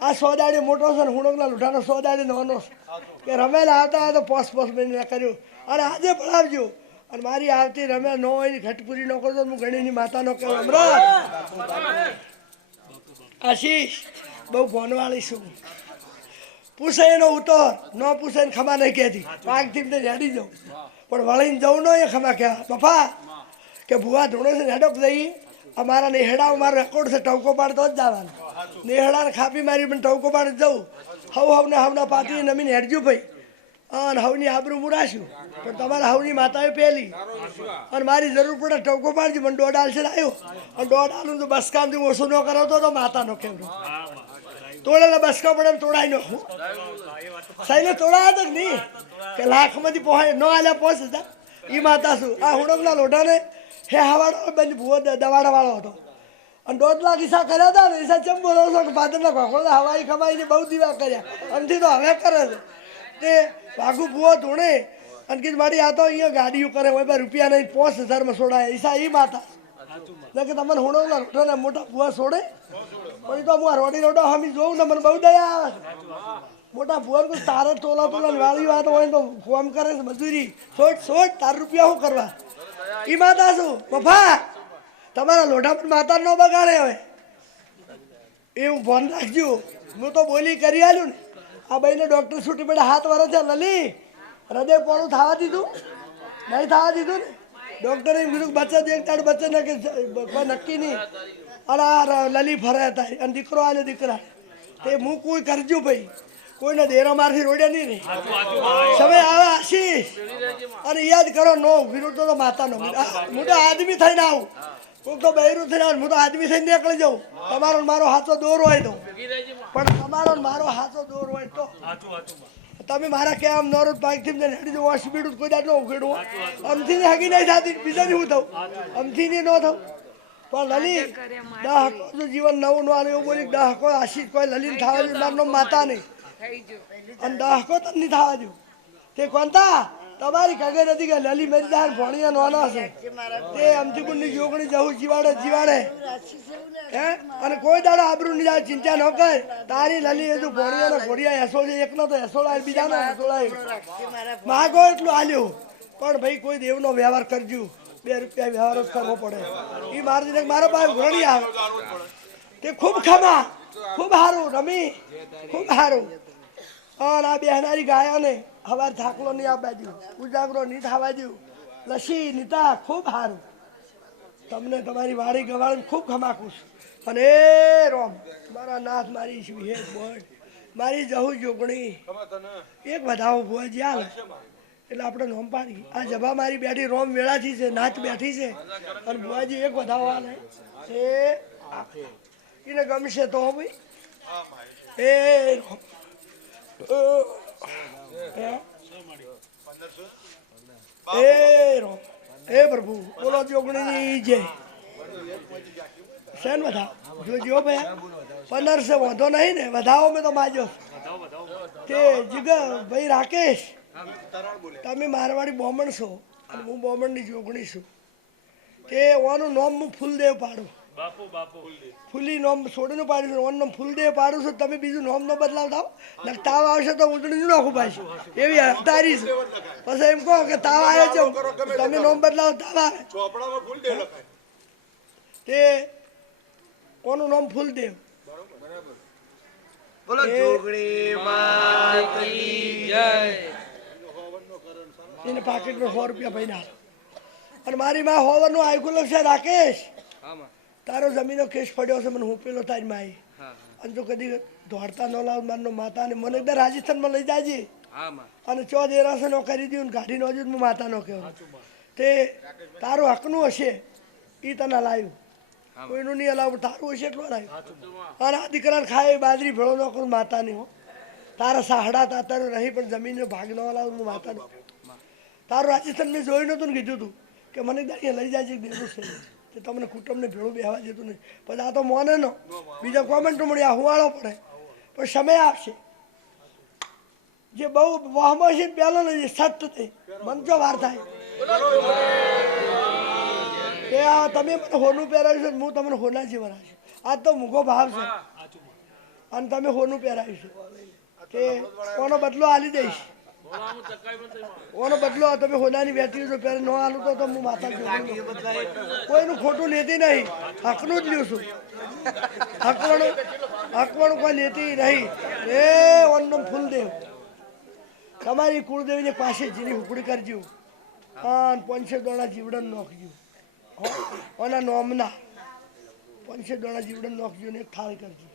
આ સોદાડી મોટો છે ને હુણકના લૂંઠાનો સોદાડી નાનો કે રમેલા આવતા તો પોસ મહિને કર્યું અને આજે ભણાવજો અને મારી આવતી રમે ન હોય ની ઘટપુરી ન કરતો હું ગણીની માતાનો કહું અમૃત આશીષ બહુ ભોનવાળી છું પૂછે એનો ઉતર ન પૂછે ને ખમા નહીં કહેતી પાકથી ને રેડી જાઉં પણ વળીને જવું ન એ ખમા કહેવા બફા કે ભૂવા ધોણે છે હેડોક જઈએ અમારા નેહડા અમારો રેકોર્ડ છે ટવકો પાડતો જ જવાનું નેહડાને ખાપી મારી પણ ટવકો પાડે જવું હવના પાટી નમીને હેડજો ભાઈ અને હવની આબરૂ મુરાશું પણ તમારા હવની માતાએ પહેલી અને મારી જરૂર પડે ટવકો પાડજો મને દોઢ આલશે આવ્યો અને દોઢ આલું તો બસકામથી ઓછું ન કરાવતો તો માતાનો કેવડો તોડેલા બસકા પડે એમ તોડાઈ નાખું સાઈને તોડાયા તો નહીં કે લાખમાંથી પહોંચે ન આલ્યા 5000 એ માતા શું આ હુડકના લોઢાને હે હવાડો બંધ ભૂવો દવાડાવાળો હતો અને 1.5 લાખ હિસ્સા કર્યા હતા ને હિસ્સા ચમ બોલો છો કે પાદરના ઘોડા હવાઈ ખવાઈને બહુ દીવા કર્યા અમથી તો હવે કરે છે તે વાઘુ ભૂવો ધોણે અને કીધું મારી આ તો અહીંયા ગાડીઓ કરે હોય રૂપિયા નહીં 5000માં છોડાય હિસ્સા એ માતા કે તમને હુડકના લોઢાને મોટા ભૂવા છોડે પછી તો હું આ રોડી રોડો હમી જોઉં ને મને બહુ દયા આવે છે મોટા ભુવન કોઈ તારે તોલા વાળી વાત હોય તો ફોન કરે છે મજૂરી છોડ તાર રૂપિયા શું કરવા એ માતા શું બફા તમારા લોઢા પર માતા ન બગાડે હવે એવું ફોન રાખજો હું તો બોલી કરી આલ્યું ને આ ભાઈને ડૉક્ટર છૂટી પડે 7 વર્ષ છે લલી હૃદય પોણું થવા દીધું નહીં થવા દીધું ને ડૉક્ટરે એમ કીધું બચત એક તાડ બચત ને કે કોઈ નક્કી નહીં અને આ લલી ફરે હતા અને દીકરો આલ્યો દીકરા તે હું કોઈ કરજો ભાઈ કોઈને દેરા મારથી રોડ્યા નહીં રે સમય આવે આશીષ અને યાદ કરો નો વિરોધ તો માતાનો મોટા આદમી થઈને આવું કોક તો બૈરું થઈને હું તો આદમી થઈને નીકળી જાઉં તમારો ને મારો હાથો દોર હોય તો પણ તમારો ને મારો હાથો દોર હોય તો તમે મારા કે આમ નોર બાઇકથી જઈને હેડી જવું સ્પીડ કોઈ દાડ ન ઉખેડવું અમથી ને હગી નહીં થતી બીજાની હું થવું અમથી ને ન થવું પણ લલી દાહકો જો જીવન નવું ન આવે એવું બોલી દાહકો આશીષ કોઈ લલીન થવા જોઈએ મારનો માતા નહીં અને દાહકો તો નહીં થવા દઉં તે કોણતા તમારી કગે નથી કે લલી મેરી દાર ભણિયા નોના છે તે અમથી બુનની જોગણી જવું જીવાડે હે અને કોઈ દાડો આબરૂ નહીં જાય ચિંતા ન કર તારી લલી એ જો ભણિયા ને ઘોડિયા એસો છે એકનો તો એસોળા બીજાનો એસોળા માગો એટલું આલ્યું પણ ભાઈ કોઈ દેવનો વ્યવહાર કરજો 2 રૂપિયા વ્યવહાર જ કરવો પડે એ મારી મારા પાસે ઘોડી આવે તે ખૂબ ખમા ખૂબ સારું રમી ખૂબ સારું અને આ બેહનારી ગાયાને હવાર થાકલો નહીં આપવા દઉં ઉજાગરો નહીં થવા દઉં લસી નીતા ખૂબ સારું તમને તમારી વાડી ગવાળી ખૂબ ખમાકું છું અને એ રોમ મારા નાથ મારી વિહેજ બોર્ડ મારી જહુ જોગણી એક વધાવો ભુવાજી હાલ એટલે આપણે નોમ પાડી આ જભા મારી બેઠી રોમ વેળાથી છે નાચ બેઠી છે અને ભુવાજી એક વધાવો હાલે એ એને ગમશે તો ભાઈ એ રોમ એ પ્રભુ બોલો જોગણી જય શેન વધાવ જોજો ભાઈ 1500 વાંધો નહીં ને વધાવો મેં તો માજો તે જીગર ભાઈ રાકેશ તમે મારવાડી બોમણ છો અને હું બોમણની જોગણી છું તે ઓનું નામ હું ફૂલદેવ પાડું ફૂલી નોમ છોડીને પાડ્યું છે ઓન નામ ફૂલદેવ પાડું છું તમે બીજું નોમ નો બદલાવ થાવ ને તાવ આવશે તો ઉજળી નાખું પાછું એવી તારી છે પછી એમ કહો કે તાવ આવે છે તમે નોમ બદલાવ તાવ આવે તે કોનું નામ ફૂલદેવ બોલો જોગણી માતની જય એને પાકીટમાં 100 રૂપિયા ભાઈ ના અને મારી માં હોવાનું આયકું છે રાકેશ તારો જમીનો કેસ પડ્યો છે મને હું પેલો તારી માઈ અને જો કદી દોડતા ન લાવ મારનો માતા ને મને એકદમ રાજસ્થાનમાં લઈ જાજે અને ચો દેરાસે નો કરી દઉં ગાડી નો હું માતા નો કહેવું તે તારું હકનું હશે એ તને લાવ્યું કોઈનું નહીં હલાવું તારું હશે એટલું લાવ્યું અને આ દીકરાને ખાય બાજરી ભેળો ન કરું માતાની હો તારા સાહડા તાતારું રહી પણ જમીનનો ભાગ ન હલાવું હું માતાનો તારું રાજસ્થાન મેં જોયું નતું ને કીધું તું કે મને દાડીએ લઈ જાય દેવું છે તે તમને કુટુંબને ભેળું બેહવા જતું નહીં પછી આ તો મોને નો બીજા કોમેન્ટો મળી આ હુવાળો પડે પણ સમય આપશે જે બહુ વહમો છે પહેલો ને સત થઈ મન જો વાર થાય કે આ તમે મને હોનું પહેરાવ્યું છે હું તમને હોના જેવા રાખશું આ તો મૂગો ભાવ છે અને તમે હોનું પહેરાવ્યું છે કે કોનો બદલો આલી દઈશ ઓનો બદલો તમે હોનાની બેઠી જો પહેરે ન આલું તો હું માતા જોઉં કોઈનું ખોટું લેતી નહીં હકનું જ લ્યું છું હકવાનું કોઈ લેતી નહીં એ ઓનમ ફૂલદેવ તમારી કુળદેવીને પાસે જીની હુકડી કરજો અને 500 દોણા જીવડન નોખજો ઓના નોમના 500 દોણા જીવડન નોખજો ને એક થાળી કરજો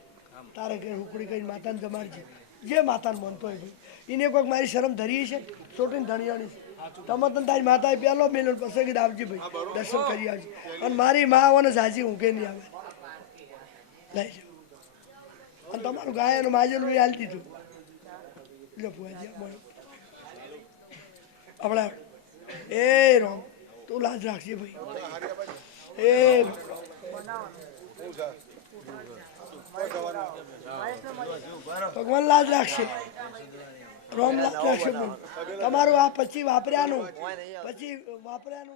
તારે ઘેર હુકડી કરી માતાને જમાડજો જે માતાને માનતો હોય એને કોઈક મારી શરમ ધરી છે છોટીને ધણિયાની છે તમે તને તારી માતાએ પહેલો મેલો પછી કીધું આવજે ભાઈ દર્શન કરી આવજે અને મારી મા અને ઝાજી ઊંઘે નહીં આવે લઈ જાઓ અને તમારું ગાય અને માજેલું એ હાલ દીધું એટલે ફુવાજી આપણે એ રોમ તું લાજ રાખજે ભાઈ એ ભગવાન લાજ રાખશે રોમ લાજ રાખશે તમારું આ પછી વાપર્યાનું પરમાણ